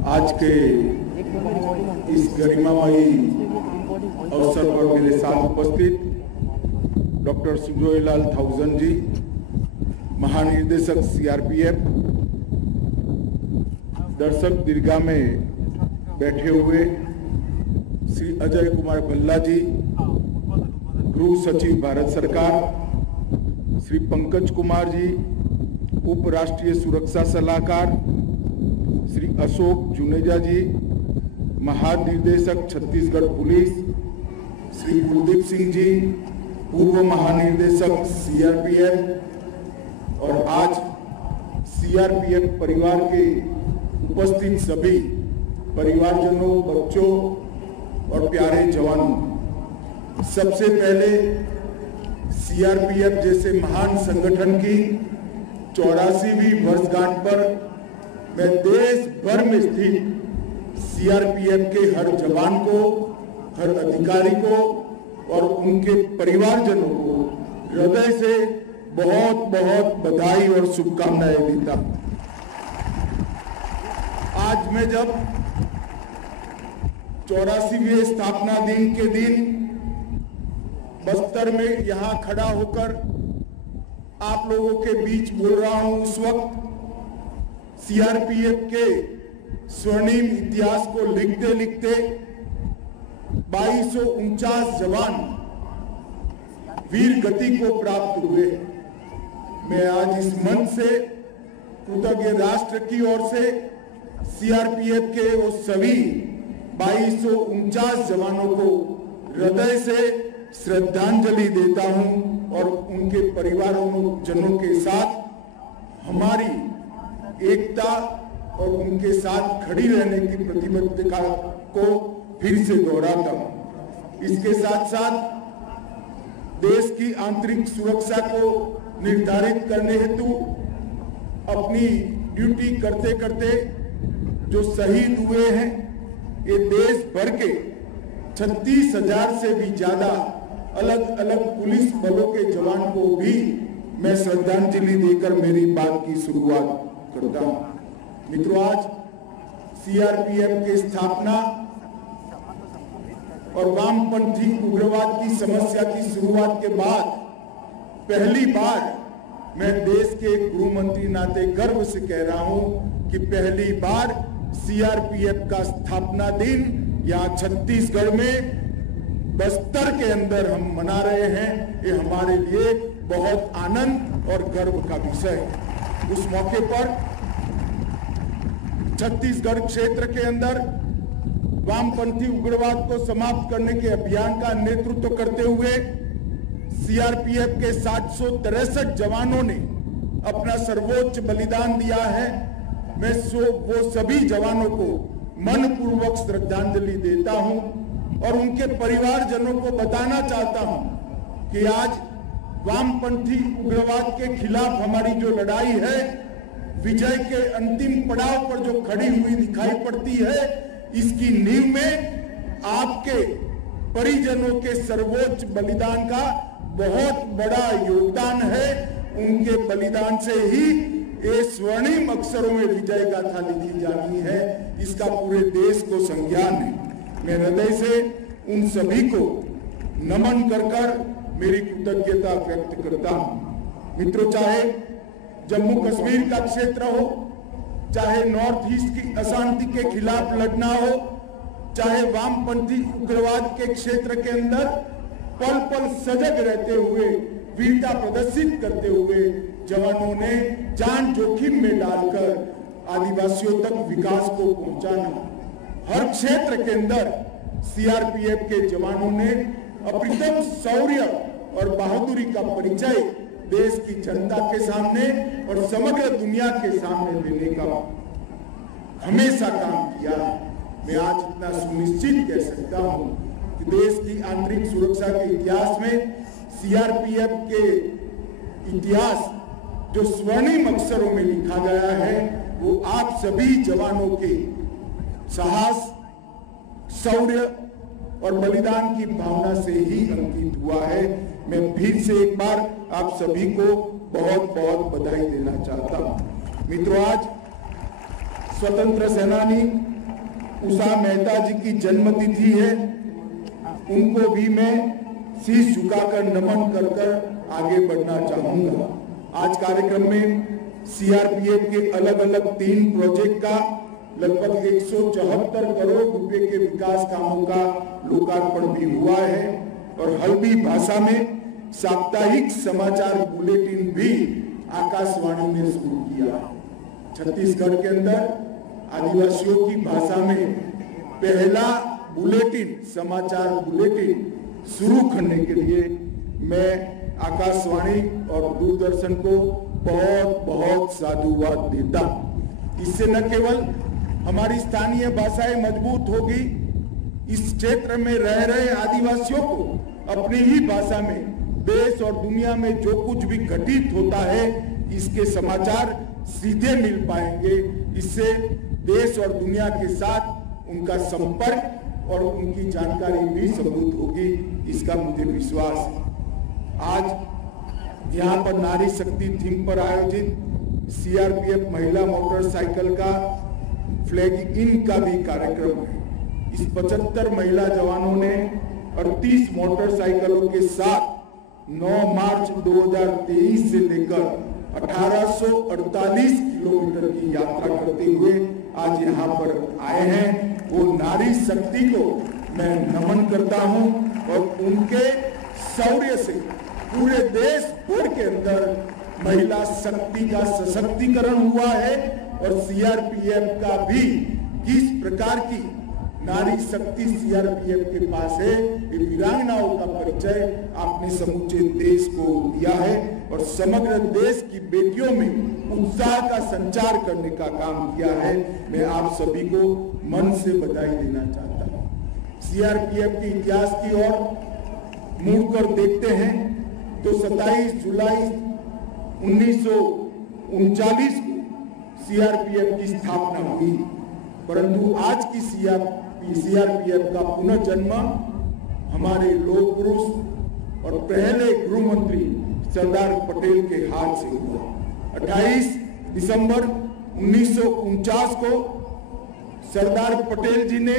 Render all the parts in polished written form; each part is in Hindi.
आज के इस गरिमामयी अवसर पर मेरे साथ उपस्थित डॉक्टर सुजोयलाल थाउजन जी, महानिदेशक सीआरपीएफ, दर्शक दीर्घा में बैठे हुए श्री अजय कुमार भल्ला जी, गृह सचिव भारत सरकार, श्री पंकज कुमार जी, उप राष्ट्रीय सुरक्षा सलाहकार, श्री अशोक जुनेजा जी, महानिदेशक छत्तीसगढ़ पुलिस, श्री कुलदीप सिंह जी, पूर्व महानिदेशक सीआरपीएफ, और आज सीआरपीएफ परिवार के उपस्थित सभी परिवारजनों, बच्चों और प्यारे जवानों, सबसे पहले सीआरपीएफ जैसे महान संगठन की 84वीं वर्षगांठ पर मैं देश भर में स्थित सीआरपीएफ के हर जवान को, हर अधिकारी को और उनके परिवारजनों को हृदय से बहुत बहुत बधाई और शुभकामनाएं देता हूं। आज मैं जब 84वें स्थापना दिन के दिन बस्तर में यहां खड़ा होकर आप लोगों के बीच बोल रहा हूं, उस वक्त सीआरपीएफ के स्वर्णिम इतिहास को लिखते लिखते 2249 जवान वीर गति को प्राप्त हुए। मैं आज इस मंच से कृतज्ञ राष्ट्र की ओर से सीआरपीएफ के वो सभी 2249 जवानों को हृदय से श्रद्धांजलि देता हूं और उनके परिवारों जनों के साथ हमारी एकता और उनके साथ खड़ी रहने की प्रतिबद्धता को फिर से दोहराता हूं। इसके साथ साथ देश की आंतरिक सुरक्षा को निर्धारित करने हेतु अपनी ड्यूटी करते करते जो शहीद हुए हैं, ये देश भर के 36,000 से भी ज्यादा अलग अलग पुलिस बलों के जवान को भी मैं श्रद्धांजलि देकर मेरी बात की शुरुआत करता हूं। मित्रों, आज सीआरपीएफ की स्थापना और वामपंथी उग्रवाद की समस्या की शुरुआत के बाद पहली बार मैं देश के गृह मंत्री नाते गर्व से कह रहा हूं कि पहली बार सीआरपीएफ का स्थापना दिन यहाँ छत्तीसगढ़ में बस्तर के अंदर हम मना रहे हैं। ये हमारे लिए बहुत आनंद और गर्व का विषय है। उस मौके पर छत्तीसगढ़ क्षेत्र के अंदर वामपंथी उग्रवाद को समाप्त करने के अभियान का नेतृत्व करते हुए सीआरपीएफ के 763 जवानों ने अपना सर्वोच्च बलिदान दिया है। मैं वो सभी जवानों को मनपूर्वक श्रद्धांजलि देता हूं और उनके परिवारजनों को बताना चाहता हूं कि आज वामपंथी उग्रवाद के खिलाफ हमारी जो लड़ाई है, विजय के अंतिम पड़ाव पर जो खड़ी हुई दिखाई पड़ती है, इसकी नींव में आपके परिजनों के सर्वोच्च बलिदान का बहुत बड़ा योगदान है। उनके बलिदान से ही ये स्वर्णिम अक्षरों में विजय गाथा लिखी जानी है, इसका पूरे देश को संज्ञान है। मैं हृदय से उन सभी को नमन कर मेरी कृतज्ञता व्यक्त करता हूं। मित्रों, चाहे जम्मू कश्मीर का क्षेत्र हो, चाहे नॉर्थ ईस्ट की अशांति के खिलाफ लड़ना हो, चाहे वामपंथी उग्रवाद के क्षेत्र के अंदर पल पल सजग रहते हुए, वीरता प्रदर्शित करते हुए जवानों ने जान जोखिम में डालकर आदिवासियों तक विकास को पहुंचाना, हर क्षेत्र के अंदर सीआरपीएफ के जवानों ने अप्रतिम शौर्य और बहादुरी का परिचय देश की जनता के सामने और समग्र दुनिया के सामने देने का हमेशा काम किया। मैं आज इतना सुनिश्चित कह सकता हूं कि देश की आंतरिक सुरक्षा के इतिहास में सीआरपीएफ के इतिहास जो स्वर्णिम अक्षरों में लिखा गया है, वो आप सभी जवानों के साहस, शौर्य और बलिदान की भावना से ही अंकित हुआ है। मैं फिर से एक बार आप सभी को बहुत बहुत बधाई देना चाहता हूं। मित्रों, आज स्वतंत्र सेनानी उषा मेहता जी की जन्मतिथि है, उनको भी मैं शीश झुकाकर नमन कर कर आगे बढ़ना चाहूंगा। आज कार्यक्रम में सीआरपीएफ के अलग अलग 3 प्रोजेक्ट का लगभग 174 करोड़ रुपए के विकास कामों का लोकार्पण भी हुआ है और हल्बी भाषा में साप्ताहिक समाचार बुलेटिन भी आकाशवाणी ने शुरू किया। छत्तीसगढ़ के अंदर आदिवासियों की भाषा में पहला बुलेटिन, समाचार बुलेटिन शुरू करने के लिए मैं आकाशवाणी और दूरदर्शन को बहुत बहुत साधुवाद देता। इससे न केवल हमारी स्थानीय भाषाएं मजबूत होगी, इस क्षेत्र में रह रहे आदिवासियों को अपनी ही भाषा में देश और दुनिया में जो कुछ भी घटित होता है इसके समाचार सीधे मिल पाएंगे। इससे देश और दुनिया के साथ उनका संपर्क और उनकी जानकारी भी समृद्ध होगी, इसका मुझे विश्वास है। आज यहाँ पर नारी शक्ति थीम पर आयोजित सीआरपीएफ महिला मोटरसाइकिल का फ्लैग इन का भी कार्यक्रम है। इस 75 महिला जवानों ने 38 मोटरसाइकिलों के साथ 9 मार्च 2023 से लेकर 1848 किलोमीटर की यात्रा करते हुए आज यहाँ पर आए हैं। वो नारी शक्ति को मैं नमन करता हूँ और उनके शौर्य से पूरे देश भर के अंदर महिला शक्ति का सशक्तिकरण हुआ है और सीआरपीएफ का भी किस प्रकार की नारी शक्ति सीआरपीएफ के पास है, ये वीरांगनाओं का परिचय आपने समूचे देश को दिया है और समग्र देश की बेटियों में उत्साह का संचार करने का काम किया है। मैं आप सभी को मन से बधाई देना चाहता हूँ। सीआरपीएफ के इतिहास की ओर मुड़कर देखते हैं तो 27 जुलाई 1939 को सीआरपीएफ की स्थापना हुई, परंतु आज की सीआरपीएफ का पुनर्जन्म हमारे लोक पुरुष और पहले गृह मंत्री सरदार पटेल के हाथ से हुआ। 28 दिसंबर 1949 को सरदार पटेल जी ने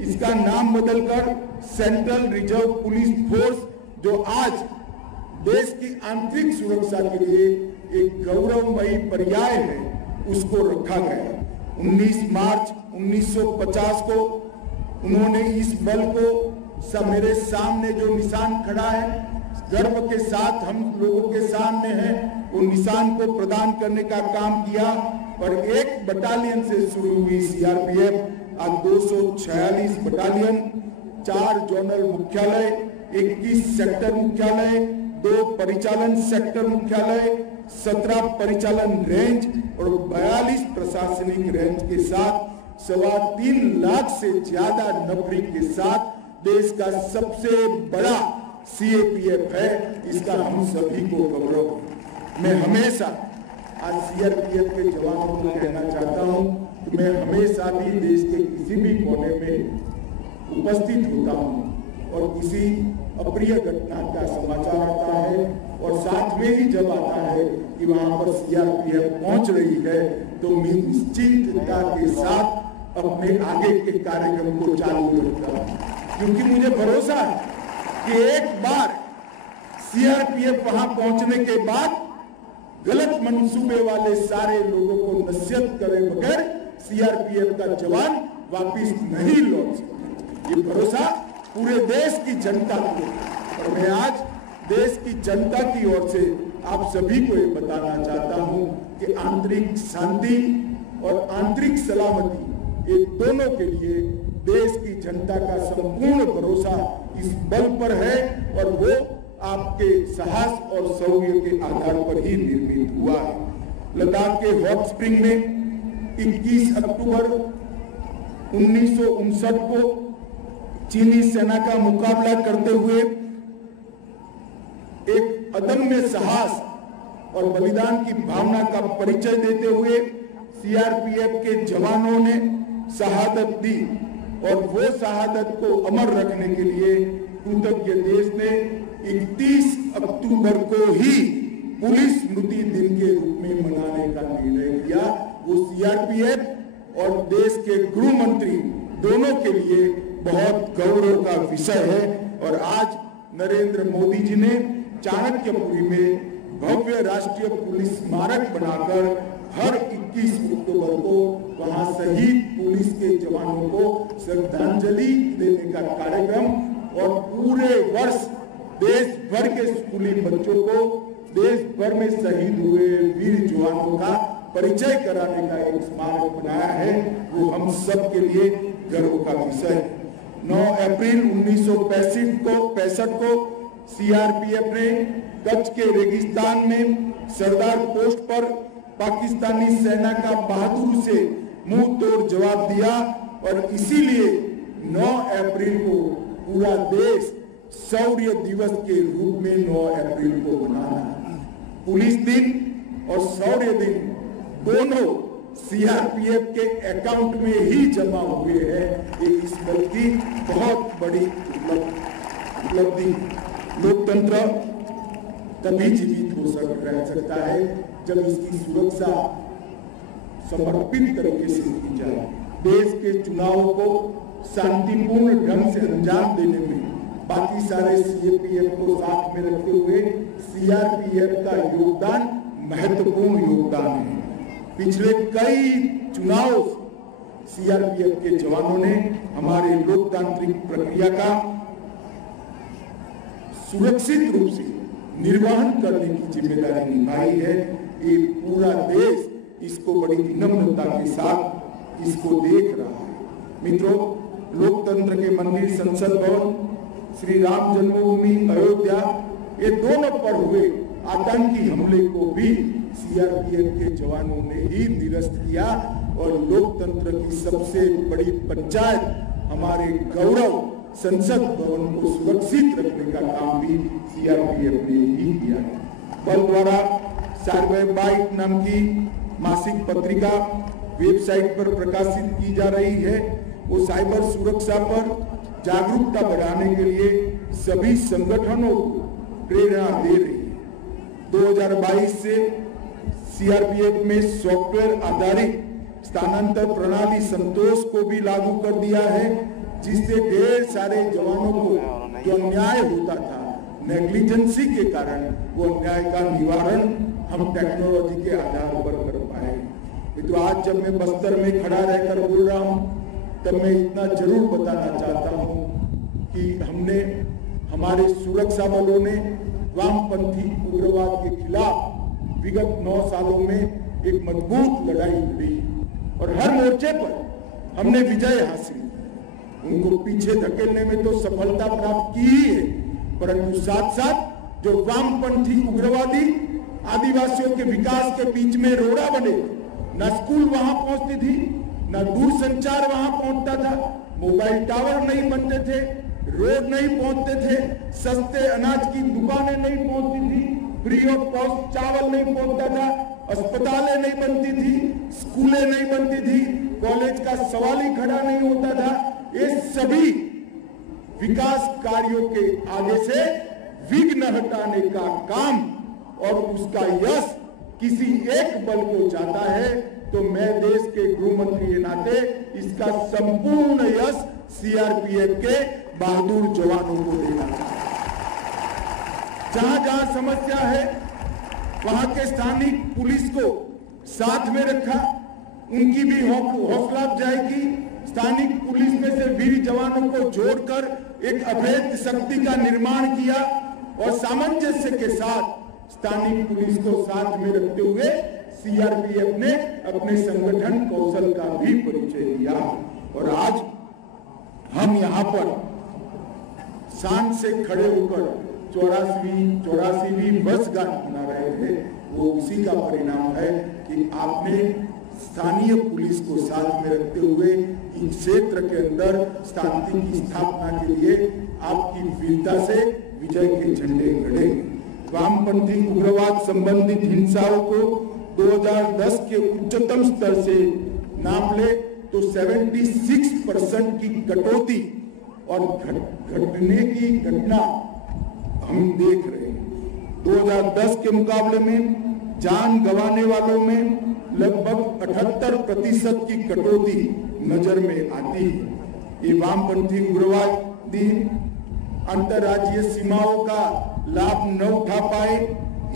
इसका नाम बदलकर सेंट्रल रिजर्व पुलिस फोर्स, जो आज देश की आंतरिक सुरक्षा के लिए एक गौरवमयी पर्याय है, उसको रखा गया। 19 मार्च 1950 को उन्होंने इस बल को मेरे सामने जो निशान खड़ा है, गर्व के साथ हम लोगों के सामने है, वो निशान को प्रदान करने का काम किया और एक बटालियन से शुरू हुई सीआरपीएफ आज 246 बटालियन, 4 जोनल मुख्यालय, 21 सेक्टर मुख्यालय, 2 परिचालन सेक्टर मुख्यालय, 17 परिचालन रेंज और 42 प्रशासनिक रेंज के साथ 3.25 लाख से ज्यादा नौकरी के साथ देश का सबसे बड़ा सीएपीएफ है। इसका हम सभी को गौरव है। मैं हमेशा आज सीआरपीएफ के जवानों को कहना चाहता हूं कि मैं हमेशा भी देश के किसी भी कोने में उपस्थित होता हूं और किसी अप्रिय घटना का समाचार आता है और साथ में ही जब आता है कि वहां पर सीआरपीएफ पहुंच रही है तो मैं निश्चिंतता के साथ अपने आगे के कार्यक्रम को चालू रखता हूं, क्योंकि मुझे भरोसा है कि एक बार सीआरपीएफ वहां पहुंचने के बाद गलत मंसूबे वाले सारे लोगों को नसीहत करे बगैर सीआरपीएफ का जवान वापिस नहीं लौट सकते। ये भरोसा पूरे देश की जनता को, और मैं आज देश की जनता की ओर से आप सभी को ये बताना चाहता हूं कि आंतरिक शांति और आंतरिक सलामती, ये दोनों के लिए देश की जनता का संपूर्ण भरोसा इस बल पर है और वो आपके साहस और शौर्य के आधार पर ही निर्मित हुआ है। लद्दाख के हॉट स्प्रिंग में 21 अक्टूबर 1959 को चीनी सेना का मुकाबला करते हुए एक अदम्य साहस और बलिदान की भावना का परिचय देते हुए सीआरपीएफ के जवानों ने शहादत दी और वो शहादत को अमर रखने के लिए कृतज्ञ देश ने 31 अक्टूबर को ही पुलिस स्मृति दिन के रूप में मनाने का निर्णय किया। वो सीआरपीएफ और देश के गृह मंत्री दोनों के लिए बहुत गौरव का विषय है। और आज नरेंद्र मोदी जी ने चाणक्यपुरी में भव्य राष्ट्रीय पुलिस स्मारक बनाकर हर 21 अक्टूबर को वहां शहीद पुलिस के जवानों को श्रद्धांजलि देने का कार्यक्रम और पूरे वर्ष देश भर के स्कूली बच्चों को देश भर में शहीद हुए वीर जवानों का परिचय कराने का एक स्मारक बनाया है, वो हम सब के लिए गर्व का विषय है। 9 अप्रैल 1965 को सीआरपीएफ ने कच्छ के रेगिस्तान में सरदार पोस्ट पर पाकिस्तानी सेना का बहादुर से मुंह तोड़ जवाब दिया और इसीलिए 9 अप्रैल को पूरा देश शौर्य दिवस के रूप में 9 अप्रैल को मनाना है। पुलिस दिन और शौर्य दिन दोनों सीआरपीएफ के अकाउंट में ही जमा हुए हैं। ये इस बल की बहुत बड़ी उपलब्धि। लोकतंत्र तभी जीवित रह सकता है जब इसकी सुरक्षा समर्पित तरीके से की जाए। देश के चुनावों को शांतिपूर्ण ढंग से अंजाम देने में बाकी सारे सीआरपीएफ को साथ में रखते हुए सीआरपीएफ का योगदान महत्वपूर्ण योगदान है। पिछले कई चुनाव सीआरपीएफ के जवानों ने हमारे लोकतांत्रिक प्रक्रिया का सुरक्षित रूप से निर्वहन करने की जिम्मेदारी निभाई है। ये पूरा देश इसको बड़ी विनम्रता के साथ इसको देख रहा है। मित्रों, लोकतंत्र के मंदिर संसद भवन, श्री राम जन्मभूमि अयोध्या, ये दोनों पर हुए आतंकी हमले को भी सीआरपीएफ के जवानों ने ही निरस्त किया और लोकतंत्र की सबसे बड़ी पंचायत हमारे गौरव संसद भवन को सुरक्षित रखने का काम भी सीआरपीएफ ने ही किया है। बल द्वारा सार्वजनिक बाइट नाम की मासिक पत्रिका वेबसाइट पर प्रकाशित की जा रही है। वो साइबर सुरक्षा पर जागरूकता बढ़ाने के लिए सभी संगठनों को प्रेरणा दे रही है। 2022 से सीआरपीएफ में सॉफ्टवेयर आधारित स्थानांतरण प्रणाली संतोष को भी लागू कर दिया है, जिससे ढेर सारे जवानों को जो अन्याय होता था नेग्लिजेंसी के कारण, वो अन्याय का निवारण हम टेक्नोलॉजी के आधार पर कर पाए। तो आज जब मैं बस्तर में खड़ा रहकर बोल रहा हूँ तब मैं इतना जरूर बताना चाहता हूँ कि हमने, हमारे सुरक्षा बलों ने वामपंथी उग्रवाद के खिलाफ विगत 9 सालों में एक मजबूत लड़ाई लड़ी और हर मोर्चे पर हमने विजय हासिल। उनको पीछे धकेलने में तो सफलता प्राप्त की ही है, परंतु साथ साथ जो वामपंथी उग्रवादी आदिवासियों के विकास के बीच में रोड़ा बने, न स्कूल वहां पहुंचती थी, न दूरसंचार वहां पहुंचता था, मोबाइल टावर नहीं बनते थे, रोड नहीं पहुंचते थे, सस्ते अनाज की दुकानें नहीं पहुंचती थी, फ्री ऑफ कॉस्ट चावल नहीं पहुंचता था, अस्पतालें नहीं बनती थी, स्कूलें नहीं बनती थी, कॉलेज का सवाल ही खड़ा नहीं होता था। ये सभी विकास कार्यों के आगे से विघ्न हटाने का काम और उसका यश किसी एक बल को जाता है, तो मैं देश के गृह मंत्री के नाते इसका संपूर्ण यश सीआरपीएफ के बहादुर जवानों को देना चाहता हूं। जहां जहां समस्या है वहां के स्थानिक पुलिस को साथ में रखा, उनकी भी हौसला अफजाई की, स्थानिक पुलिस में से वीर जवानों को जोड़कर एक अभेद शक्ति का निर्माण किया और सामंजस्य के साथ स्थानीय पुलिस को साथ में रखते हुए सीआरपीएफ ने अपने संगठन कौशल का भी परिचय दिया। और आज हम यहाँ पर शान से खड़े होकर 84वीं वर्षगांठ मना रहे थे, वो उसी का परिणाम है कि आपने स्थानीय पुलिस को साथ में रखते हुए इस क्षेत्र के अंदर शांति की स्थापना के लिए आपकी वीरता से विजय के झंडे गड़े। वामपंथी उग्रवाद संबंधित हिंसाओं को 2010 के उच्चतम स्तर से नाप ले तो 76% की कटौती और घटने की घटना हम देख रहे हैं। 2010 के मुकाबले में जान गंवाने वालों में लगभग 78% की कटौती नजर में आती है। ये वामपंथी उग्रवादी अंतर्राज्यीय सीमाओं का लाभ न उठा पाए,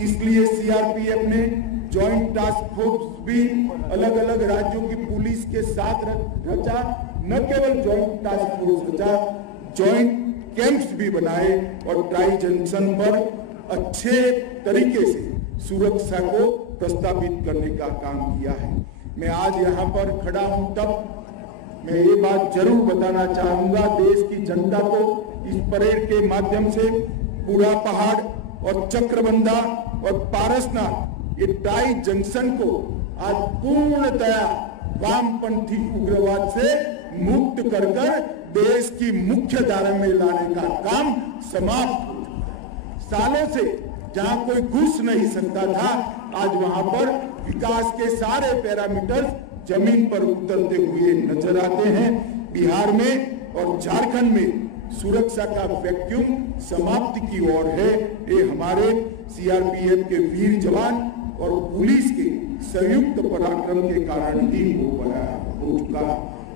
इसलिए सीआरपीएफ ने ज्वाइंट टास्क फोर्स भी अलग अलग राज्यों की पुलिस के साथ रचा। न केवल ज्वाइंट टास्क फोर्स रचा, ज्वाइंट कैंप्स भी बनाए और ट्राई जंक्शन पर अच्छे तरीके से सुरक्षा को प्रस्तावित करने का काम किया है। मैं आज यहाँ पर खड़ा हूँ, तब मैं ये बात जरूर बताना चाहूंगा देश की जनता को, इस परेड के माध्यम से पूरा पहाड़ और चक्रबंधा और पारसनाथ, ये ट्राई जंक्शन को आज पूर्णतया वामपंथी उग्रवाद से मुक्त कर देश की मुख्य धारा में लाने का काम समाप्त हो चुका। सालों से जहां कोई घुस नहीं सकता था, आज वहां पर विकास के सारे पैरामीटर्स जमीन पर उतरते हुए नजर आते हैं। बिहार में और झारखंड में सुरक्षा का वैक्यूम समाप्ति की ओर है। ये हमारे सीआरपीएफ के वीर जवान और पुलिस के संयुक्त पराक्रम के कारण ही हो चुका।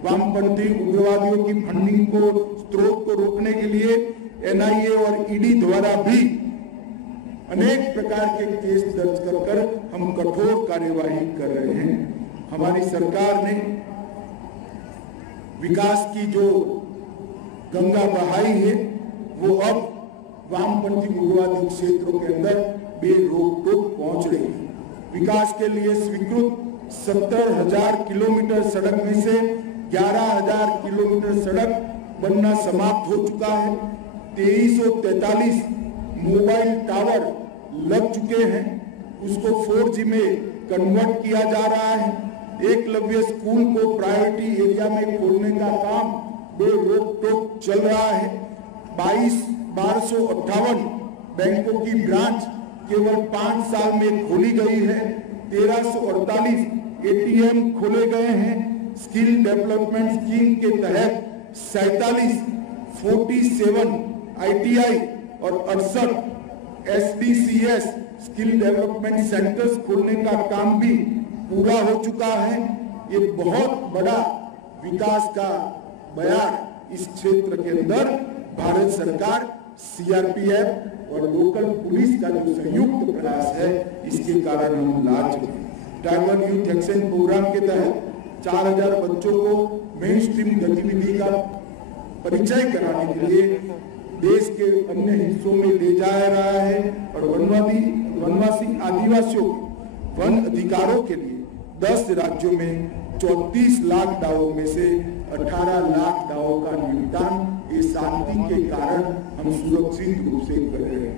वामपंथी उग्रवादियों की फंडिंग को, स्रोत को रोकने के लिए एनआईए और ईडी द्वारा भी अनेक प्रकार के केस दर्ज कर हम कठोर कार्यवाही कर रहे हैं। हमारी सरकार ने विकास की जो गंगा बहाई है, वो अब वामपंथी उग्रवादी क्षेत्रों के अंदर बेरोक टोक पहुंच रही है। विकास के लिए स्वीकृत 70,000 किलोमीटर सड़क में से 11,000 किलोमीटर सड़क बनना समाप्त हो चुका है। 2343 मोबाइल टावर लग चुके हैं, उसको 4G में कन्वर्ट किया जा रहा है। एकलव्य स्कूल को प्रायोरिटी एरिया में खोलने का काम बेरोक टोक चल रहा है। 1258 बैंकों की ब्रांच केवल 5 साल में खोली गई है। 1348 एटीएम खोले गए हैं। स्किल डेवलपमेंट स्कीम के तहत 47 ITI और 68 SDCS स्किल डेवलपमेंट सेंटर्स खोलने का काम भी पूरा हो चुका है। ये बहुत बड़ा विकास का बयान इस क्षेत्र के अंदर भारत सरकार, सीआरपीएफ और लोकल पुलिस का जो संयुक्त प्रयास है, इसके कारण हम ला चुके हैं। ट्राइबल यूथ एक्शन प्रोग्राम के तहत 4000 बच्चों को मेन स्ट्रीम गतिविधि का परिचय कराने के लिए देश के अन्य हिस्सों में ले जाया रहा है और वनवासी आदिवासियों के वन अधिकारों के लिए 10 राज्यों में 34 लाख दावों में से 18 लाख दावों का निपटान ये शांति के कारण हम सुरक्षित रूप से कर रहे हैं।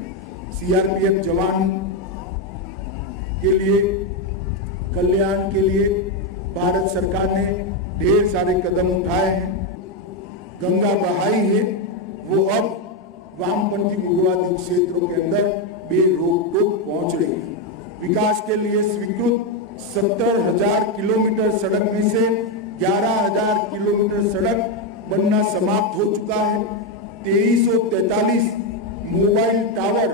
सीआरपीएफ जवान के लिए कल्याण के लिए भारत सरकार ने ढेर सारे कदम उठाए हैं। गंगा बहाई है, वो अब वामपंथी उग्रवादी क्षेत्रों के अंदर बेरोक टोक पहुंच रही है। विकास के लिए स्वीकृत 70,000 किलोमीटर सड़क में से 11,000 किलोमीटर सड़क बनना समाप्त हो चुका है। 2343 मोबाइल टावर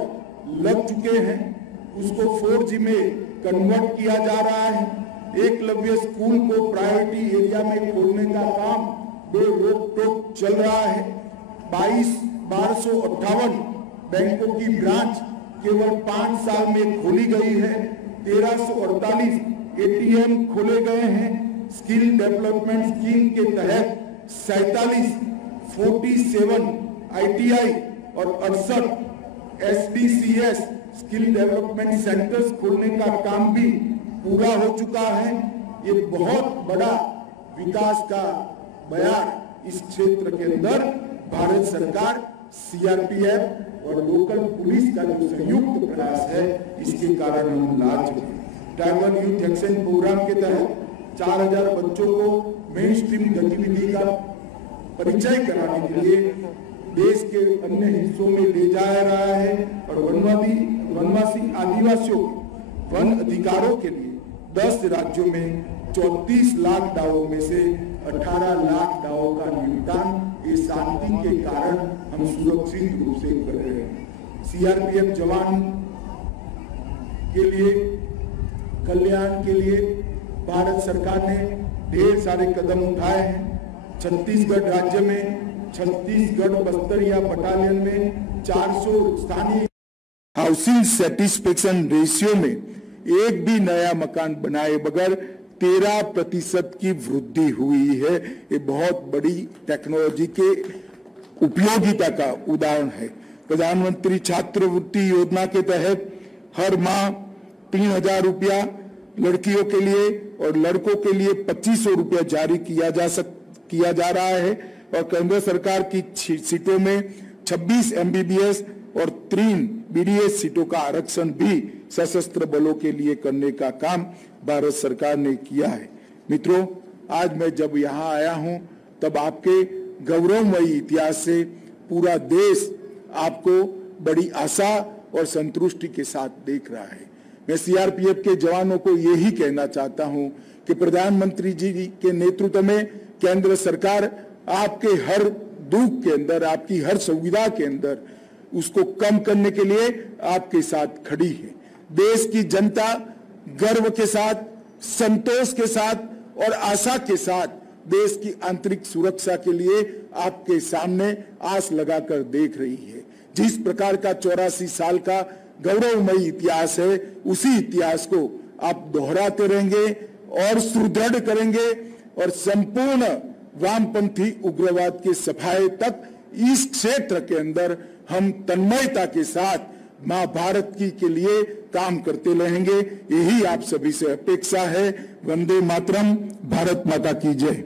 लग चुके हैं, उसको 4G में कन्वर्ट किया जा रहा है। एकलव्य स्कूल को प्रायोरिटी एरिया में खोलने का काम बेरोक टोक चल रहा है। 1258 बैंकों की ब्रांच केवल 5 साल में खोली गई है। 1348 एटीएम खोले गए हैं। स्किल डेवलपमेंट स्कीम के तहत 47 ITI और 68 SDCS स्किल डेवलपमेंट सेंटर्स खोलने का काम भी पूरा हो चुका है। ये बहुत बड़ा विकास का बयान इस क्षेत्र के अंदर भारत सरकार, सीआरपीएफ और लोकल पुलिस का जो संयुक्त प्रयास है, इसके कारण हम ला चुके हैं। ट्राइबल यूथ एक्शन प्रोग्राम के तहत 4000 बच्चों को मेन स्ट्रीम गतिविधि का परिचय कराने के लिए देश के अन्य हिस्सों में ले जाया रहा है और वनवासी आदिवासियों के वन अधिकारों के लिए 10 राज्यों में 34 लाख दावों में से 18 लाख दावों का निपटान ये शांति के कारण हम सुरक्षित रूप से कर रहे हैं। सीआरपीएफ जवान के लिए कल्याण के लिए भारत सरकार ने ढेर सारे कदम उठाए हैं। छत्तीसगढ़ राज्य में छत्तीसगढ़ बस्तरिया बटालियन में 400 स्थानीय हाउसिंग सेटिस्फेक्शन रेशियो में एक भी नया मकान बनाए बगैर 13% की वृद्धि हुई है। ये बहुत बड़ी टेक्नोलॉजी के उपयोगिता का उदाहरण है। प्रधानमंत्री छात्रवृत्ति योजना के तहत हर माह 3,000 रुपया लड़कियों के लिए और लड़कों के लिए 2,500 रुपया जारी किया जा रहा है और केंद्र सरकार की सीटों में 26 MBBS और 3 BDS सीटों का आरक्षण भी सशस्त्र बलों के लिए करने का काम भारत सरकार ने किया है। मित्रों, आज मैं जब यहाँ आया हूँ तब आपके गौरवमयी इतिहास से पूरा देश आपको बड़ी आशा और संतुष्टि के साथ देख रहा है। मैं CRPF के जवानों को यही कहना चाहता हूं कि प्रधानमंत्री जी के नेतृत्व में केंद्र सरकार आपके हर दुख के अंदर, आपकी हर सुविधा के अंदर उसको कम करने के लिए आपके साथ खड़ी है। देश की जनता गर्व के साथ, संतोष के साथ और आशा के साथ देश की आंतरिक सुरक्षा के लिए आपके सामने आस लगाकर देख रही है। जिस प्रकार का 84 साल का गौरवमयी इतिहास है, उसी इतिहास को आप दोहराते रहेंगे और सुदृढ़ करेंगे और संपूर्ण वामपंथी उग्रवाद के सफाये तक इस क्षेत्र के अंदर हम तन्मयता के साथ मां भारत की के लिए काम करते रहेंगे। यही आप सभी से अपेक्षा है। वंदे मातरम। भारत माता की जय।